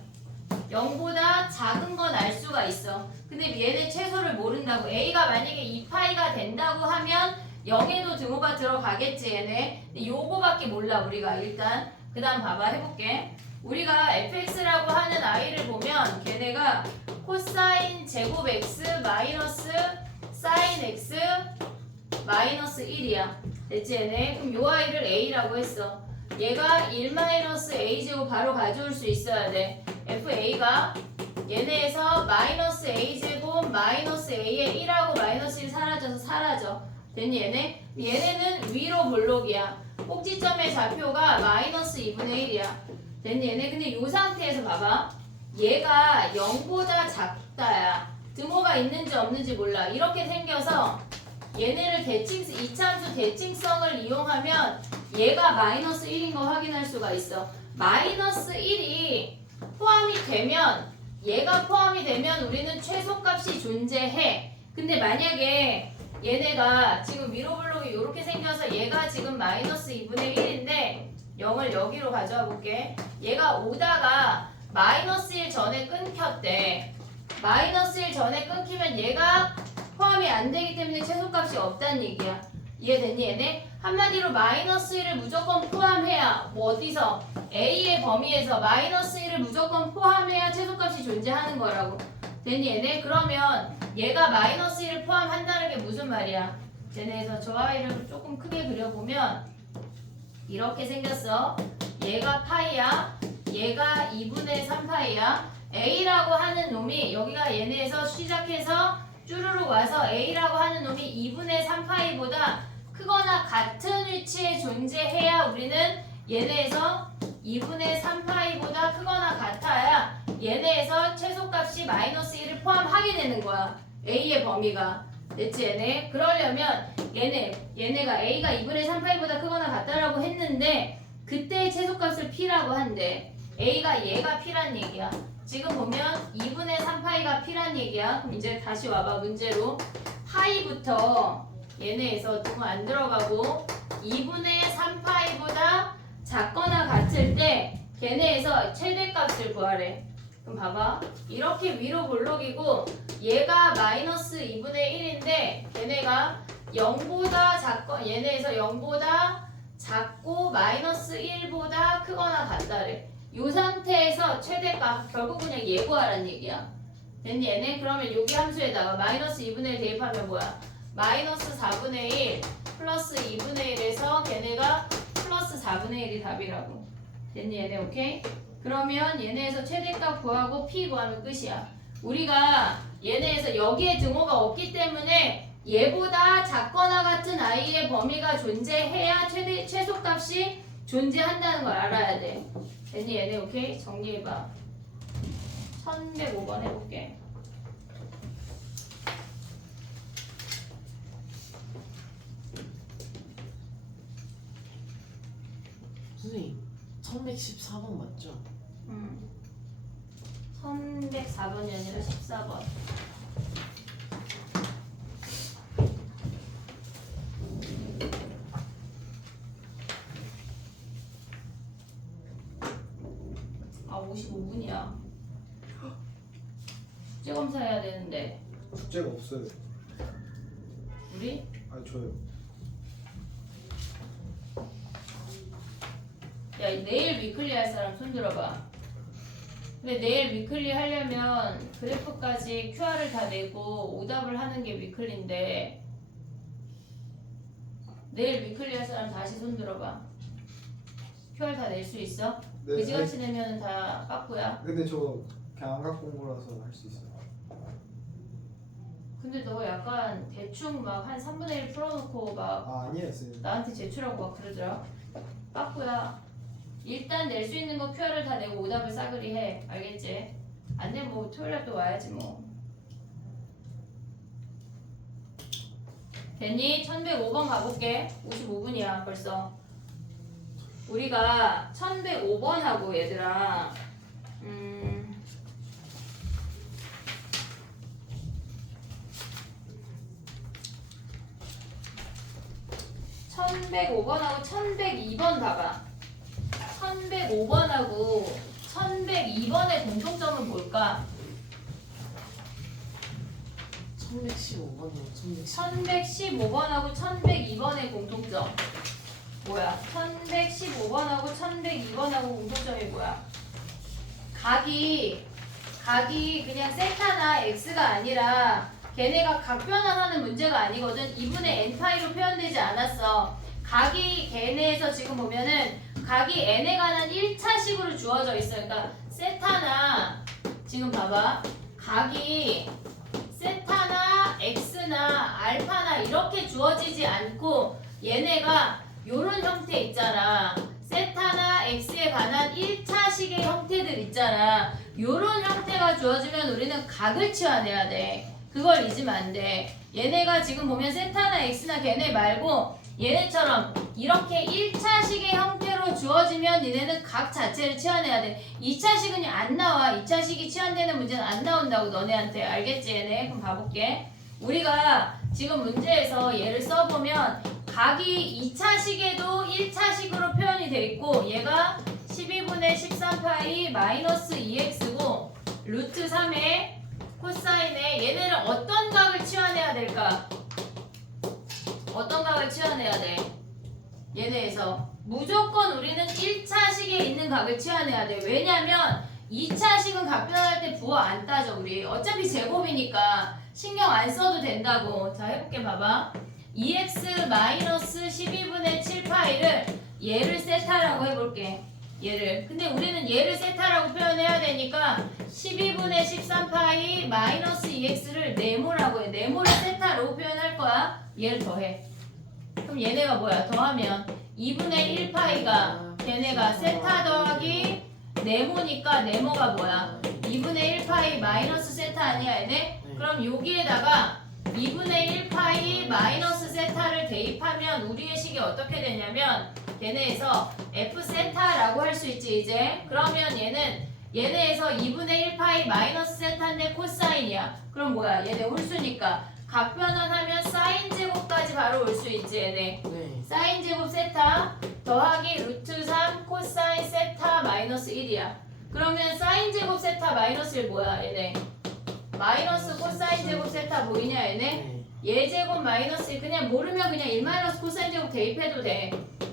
0보다 작은 건 알 수가 있어. 근데 얘네 최소를 모른다고. a가 만약에 2파이가 된다고 하면 0에도 등호가 들어가겠지 얘네. 근데 요거밖에 몰라 우리가 일단. 그 다음 봐봐 해볼게. 우리가 fx라고 하는 i를 보면 걔네가 코사인 제곱 x 마이너스 사인 x 마이너스 1이야. 됐지 얘네? 그럼 요 i를 a라고 했어. 얘가 1 마이너스 a제곱 바로 가져올 수 있어야 돼. fa가 얘네에서 마이너스 a제곱 마이너스 a의 1하고 마이너스 1 사라져서 사라져. 됐니 얘네? 얘네는 위로 볼록이야. 꼭지점의 좌표가 마이너스 2분의 1이야. 됐니 얘네? 근데 이 상태에서 봐봐. 얘가 0보다 작다야. 등호가 있는지 없는지 몰라. 이렇게 생겨서 얘네를 이차함수 대칭성을 이용하면 얘가 마이너스 1인 거 확인할 수가 있어. 마이너스 1이 포함이 되면 얘가 포함이 되면 우리는 최소값이 존재해. 근데 만약에 얘네가 지금 위로 블록이 이렇게 생겨서 얘가 지금 마이너스 2분의 1인데 0을 여기로 가져와 볼게. 얘가 오다가 마이너스 1 전에 끊겼대. 마이너스 1 전에 끊기면 얘가 포함이 안 되기 때문에 최소값이 없다는 얘기야. 이해됐니 얘네? 한마디로 마이너스 1을 무조건 포함해야 뭐 어디서 A의 범위에서 마이너스 1을 무조건 포함해야 최소값이 존재하는 거라고. 됐니 얘네? 그러면 얘가 마이너스 1을 포함한다는 게 무슨 말이야? 얘네에서 저 아이를 조금 크게 그려보면 이렇게 생겼어. 얘가 파이야. 얘가 2분의 3파이야. A라고 하는 놈이 여기가 얘네에서 시작해서 쭈루룩 와서 A라고 하는 놈이 2분의 3파이보다 크거나 같은 위치에 존재해야 우리는 얘네에서 2분의 3파이보다 크거나 같아야 얘네에서 최소값이 마이너스 1을 포함하게 되는 거야. A의 범위가. 됐지 얘네? 그러려면 얘네가 A가 2분의 3파이보다 크거나 같다라고 했는데 그때의 최소값을 P라고 한대. A가 얘가 P란 얘기야. 지금 보면 2분의 3파이가 P란 얘기야. 그럼 이제 다시 와봐 문제로. 파이부터 얘네에서 누구 안 들어가고 2분의 3파이보다 작거나 같을 때 걔네에서 최대값을 구하래. 그럼 봐봐. 이렇게 위로 볼록이고 얘가 마이너스 2분의 1인데 걔네가 0보다 작고 얘네에서 0보다 작고 마이너스 1보다 크거나 같다래. 이 상태에서 최대값 결국 그냥 예구하라는 얘기야. 됐니 얘네? 그러면 여기 함수에다가 마이너스 2분의 1 대입하면 뭐야? 마이너스 4분의 1 플러스 2분의 1에서 걔네가 플러스 4분의 1이 답이라고. 됐니 얘네? 오케이? 그러면 얘네에서 최대값 구하고 P 구하면 끝이야. 우리가 얘네에서 여기에 등호가 없기 때문에 얘보다 작거나 같은 i의 범위가 존재해야 최소값이 존재한다는 걸 알아야 돼. 됐니 얘네? 오케이? 정리해봐. 1105번 해볼게. 선생님 1114번 맞죠? 1104번이 아니라 14번. 아 55분이야. 숙제 검사해야 되는데 숙제가 없어요. 우리? 아니 저요. 야 내일 위클리 할 사람 손 들어봐. 근데 내일 위클리 하려면 그래프까지 QR을 다 내고 오답을 하는 게 위클리인데 내일 위클리 할 사람 다시 손 들어봐. QR 다 낼 수 있어? 네. 그지같이 내면 다 빠꾸야. 근데 저 그냥 안 갖고 온 거라서 할 수 있어요. 근데 너 약간 대충 막 한 3분의 1 풀어놓고 막 아 아니에요 쌤. 나한테 제출하고 막 그러더라. 빠꾸야. 일단 낼 수 있는 거 QR을 다 내고 오답을 싸그리 해. 알겠지? 안 되면 뭐 토요일날 또 와야지 뭐. 됐니? 1105번 가볼게. 55분이야 벌써. 우리가 1105번하고 얘들아 1105번하고 1102번 봐봐. 1105번하고 1102번의 공통점은 뭘까? 1115번이요. 1115번하고 1102번의 공통점 뭐야? 1115번하고 1102번하고 공통점이 뭐야? 각이 그냥 세타나 x가 아니라 걔네가 각 변환하는 문제가 아니거든. 2분의 n파이로 표현되지 않았어. 각이 걔네에서 지금 보면은 각이 n에 관한 1차식으로 주어져 있어. 그러니까 세타나 지금 봐봐. 각이 세타나 x나 알파나 이렇게 주어지지 않고 얘네가 요런 형태 있잖아. 세타나 x에 관한 1차식의 형태들 있잖아. 요런 형태가 주어지면 우리는 각을 치환해야 돼. 그걸 잊으면 안 돼. 얘네가 지금 보면 세타나 x나 걔네 말고 얘네처럼 이렇게 1차식의 형태로 주어지면 얘네는 각 자체를 치환해야 돼. 2차식은 안 나와. 2차식이 치환되는 문제는 안 나온다고 너네한테. 알겠지 얘네? 그럼 봐볼게. 우리가 지금 문제에서 얘를 써보면 각이 2차식에도 1차식으로 표현이 돼 있고 얘가 12분의 13파이 마이너스 2x고 루트 3의 코사인에 얘네를 어떤 각을 치환해야 될까? 어떤 각을 치환해야 돼? 얘네에서 무조건 우리는 1차식에 있는 각을 치환해야 돼. 왜냐면 2차식은 각 변환할 때 부호 안 따져 우리. 어차피 제곱이니까 신경 안 써도 된다고. 자 해볼게 봐봐. 2x 마이너스 12분의 7파이를 얘를 세타라고 해볼게. 얘를. 근데 우리는 얘를 세타라고 표현해야 되니까 12분의 13파이 마이너스 2x를 네모라고 해. 네모를 세타로 표현할 거야. 얘를 더해. 그럼 얘네가 뭐야? 더하면 2분의 1파이가 걔네가 세타 더하기 네모니까 네모가 뭐야? 2분의 1파이 마이너스 세타 아니야 얘네? 그럼 여기에다가 2분의 1파이 마이너스 세타를 대입하면 우리의 식이 어떻게 되냐면 얘네에서 f 세타라고 할 수 있지 이제. 그러면 얘네에서 2분의 1파이 마이너스 세타인데 코사인이야. 그럼 뭐야? 얘네 홀수니까 각변환하면 사인 제곱까지 바로 올 수 있지 얘네. 네. 사인 제곱 세타 더하기 루트 3 코사인 세타 마이너스 1이야. 그러면 사인 제곱 세타 마이너스 1 뭐야 얘네? 마이너스 코사인 제곱 세타 보이냐 얘네? 네. 얘 제곱 마이너스 1 그냥 모르면 그냥 1 마이너스 코사인 제곱 대입해도 돼.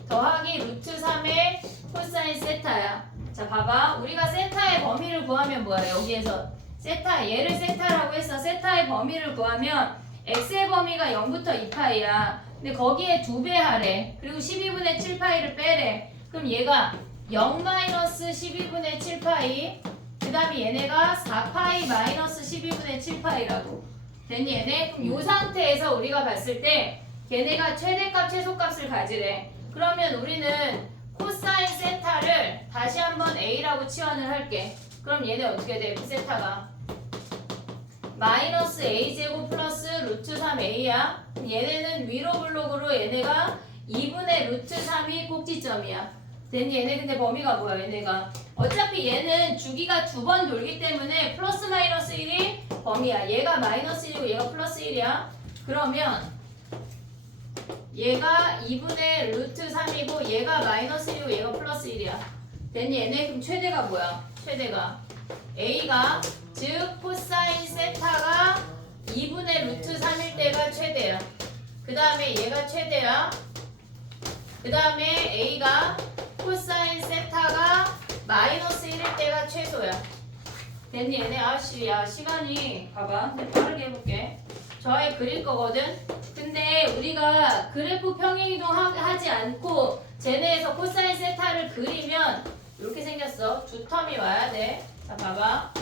더하기 루트 3의 코사인 세타야. 자 봐봐 우리가 세타의 범위를 구하면 뭐야 여기에서 세타 얘를 세타라고 해서 세타의 범위를 구하면 x의 범위가 0부터 2파이야. 근데 거기에 2배 하래. 그리고 12분의 7파이를 빼래. 그럼 얘가 0 마이너스 12분의 7파이 그 다음에 얘네가 4파이 마이너스 12분의 7파이라고 됐니 얘네? 그럼 이 상태에서 우리가 봤을 때 걔네가 최대값 최소값을 가지래. 그러면 우리는 코사인 세타를 다시 한번 a라고 치환을 할게. 그럼 얘네 어떻게 돼? F세타가 마이너스 a제곱 플러스 루트 3a야. 얘네는 위로 블록으로 얘네가 2분의 루트 3이 꼭지점이야. 됐니? 얘네 근데 범위가 뭐야 얘네가? 어차피 얘는 주기가 2번 돌기 때문에 플러스 마이너스 1이 범위야. 얘가 마이너스 1이고 얘가 플러스 1이야. 그러면 얘가 2분의 루트 3이고 얘가 마이너스 1이고 얘가 플러스 1이야. 됐니? 얘네 그럼 최대가 뭐야? 최대가 a가 즉 코사인 세타가 2분의 루트 3일 때가 최대야. 그 다음에 얘가 최대야. 그 다음에 a가 코사인 세타가 마이너스 1일 때가 최소야. 됐니? 얘네 아씨 야 시간이 봐봐 빠르게 해볼게. 저 아예 그릴 거거든. 근데 우리가 그래프 평행이동 하지 않고 쟤네에서 코사인 세타를 그리면 이렇게 생겼어. 두 텀이 와야 돼. 자 봐봐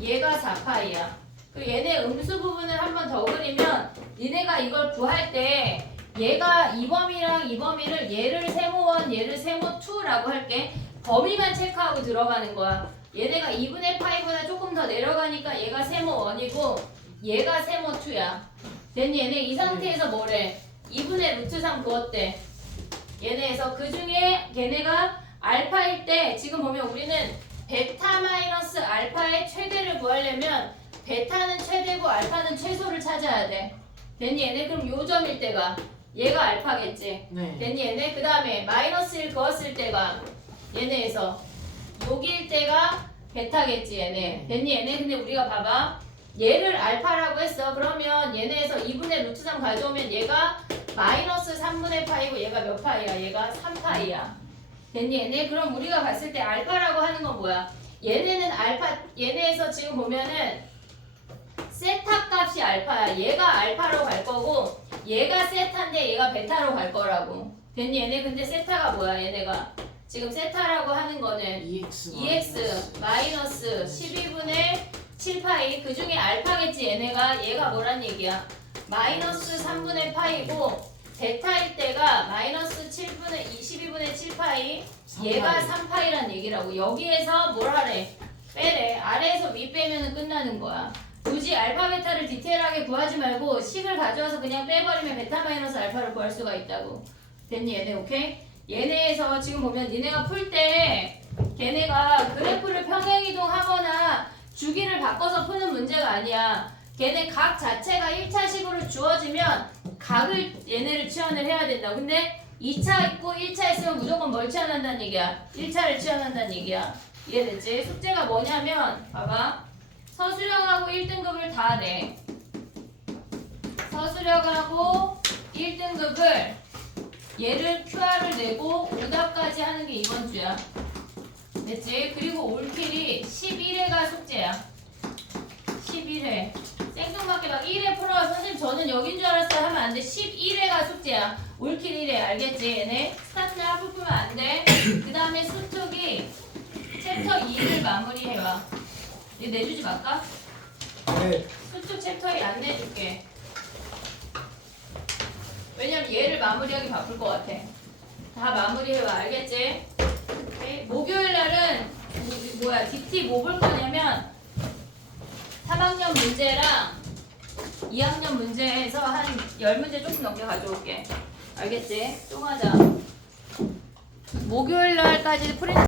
얘가 4파이야. 그리고 얘네 음수 부분을 한 번 더 그리면 니네가 이걸 구할 때 얘가 이 범위랑 이 범위를 얘를 세모1 얘를 세모2라고 할게. 범위만 체크하고 들어가는 거야. 얘네가 2분의 파이보다 조금 더 내려가니까 얘가 세모1이고 얘가 세모2야. 됐니? 얘네 이 상태에서 뭐래? 2분의 루트 3 그었대. 얘네에서 그 중에 걔네가 알파일 때 지금 보면 우리는 베타 마이너스 알파의 최대를 구하려면 베타는 최대고 알파는 최소를 찾아야 돼. 됐니? 얘네 그럼 요 점일 때가 얘가 알파겠지. 네. 됐니? 얘네 그 다음에 마이너스 1 그었을 때가 얘네에서 여기일 때가 베타겠지 얘네. 됐니? 얘네 근데 우리가 봐봐 얘를 알파라고 했어. 그러면 얘네에서 2분의 루트 3 가져오면 얘가 마이너스 3분의 파이고 얘가 몇 파이야? 얘가 3파이야. 됐니? 얘네 그럼 우리가 봤을 때 알파라고 하는 건 뭐야? 얘네는 알파 얘네에서 지금 보면은 세타 값이 알파야. 얘가 알파로 갈 거고 얘가 세타인데 얘가 베타로 갈 거라고. 됐니? 얘네 근데 세타가 뭐야? 얘네가 지금 세타라고 하는 거는 2x 마이너스 12분의 7파이 그 중에 알파겠지. 얘가 뭐란 얘기야? 마이너스 3분의 파이고 베타일 때가 마이너스 12분의 7파이 얘가 3파이란 얘기라고. 여기에서 뭘 하래? 빼래. 아래에서 위 빼면 끝나는 거야. 굳이 알파 베타를 디테일하게 구하지 말고 식을 가져와서 그냥 빼버리면 베타 마이너스 알파를 구할 수가 있다고. 됐니? 얘네 오케이? 얘네에서 지금 보면 니네가 풀 때 걔네가 그래프를 평행이동하거나 주기를 바꿔서 푸는 문제가 아니야. 걔네 각 자체가 1차식으로 주어지면 각을 얘네를 치환을 해야 된다. 근데 2차 있고 1차 있으면 무조건 뭘 치환한다는 얘기야? 1차를 치환한다는 얘기야. 이해됐지? 숙제가 뭐냐면 봐봐 서술형하고 1등급을 다 내. 서술형하고 1등급을 얘를 QR을 내고 오답까지 하는 게 이번 주야. 됐지? 그리고 올킬이 11회가 숙제야. 11회. 생뚱맞게 막 1회 풀어. 선생님 저는 여긴 줄 알았어요 하면 안 돼. 11회가 숙제야. 올킬 1회 알겠지? 얘네 스타트는 하프 풀면 안 돼. 그 다음에 수특이 챕터 2를 마무리해와. 이거 내주지 말까? 네. 수특 챕터 2 안 내줄게. 왜냐면 얘를 마무리하기 바쁠 것 같아. 다 마무리해와. 알겠지? 오케이? 목요일 날은 DT 뭐 볼 거냐면 3학년 문제랑 2학년 문제에서 한 10문제 조금 넘게 가져올게. 알겠지? 또 하자. 목요일 날까지 프린트